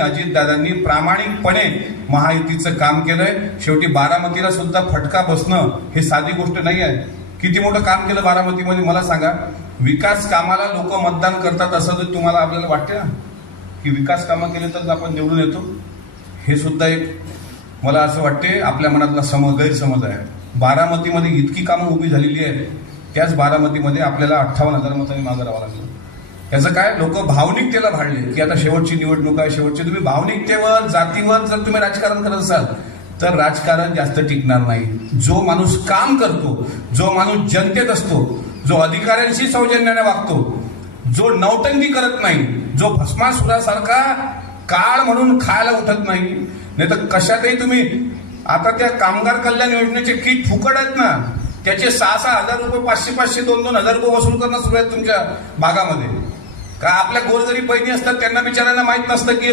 अजितदादांनी प्रामाणिकपणे महायुतीचं काम केलंय. शेवटी बारामतीला सुद्धा फटका बसणं हे साधी गोष्ट नाही आहे. किती मोठं काम केलं बारामतीमध्ये मला सांगा. विकास कामाला लोक मतदान करतात असं जर तुम्हाला आपल्याला वाटते ना की विकास कामं केले तर आपण निवडून येतो, हे सुद्धा एक मला असं वाटते आपल्या मनातला गैरसमज आहे. बारामतीमध्ये इतकी कामं उभी झालेली आहेत, त्याच बारामतीमध्ये आपल्याला 58,000 मतांनी मागं राहावं लागलं. याचं काय, लोक भावनिकतेला भाडले की आता शेवटची निवडणूक आहे, शेवटची. तुम्ही भावनिकतेवर जातीवर जर तुम्ही राजकारण करत असाल तर राजकारण जास्त टिकणार नाही. जो माणूस काम करतो, जो माणूस जनतेत असतो, जो अधिकाऱ्यांशी सौजन्याने वागतो, जो नौटंकी करत नाही, जो भस्मासुरासारखा काळ म्हणून खायला उठत नाही, नाही तर कशातही तुम्ही आता त्या कामगार कल्याण योजनेचे किट फुकट आहेत ना, त्याचे 6,000 रुपये, 500-500, 2,000 रुपये वसूल करणं सुरू आहेत तुमच्या भागामध्ये. का आपल्या गोरगरीब बहिणी असतात त्यांना बिचारायला माहित नसतं की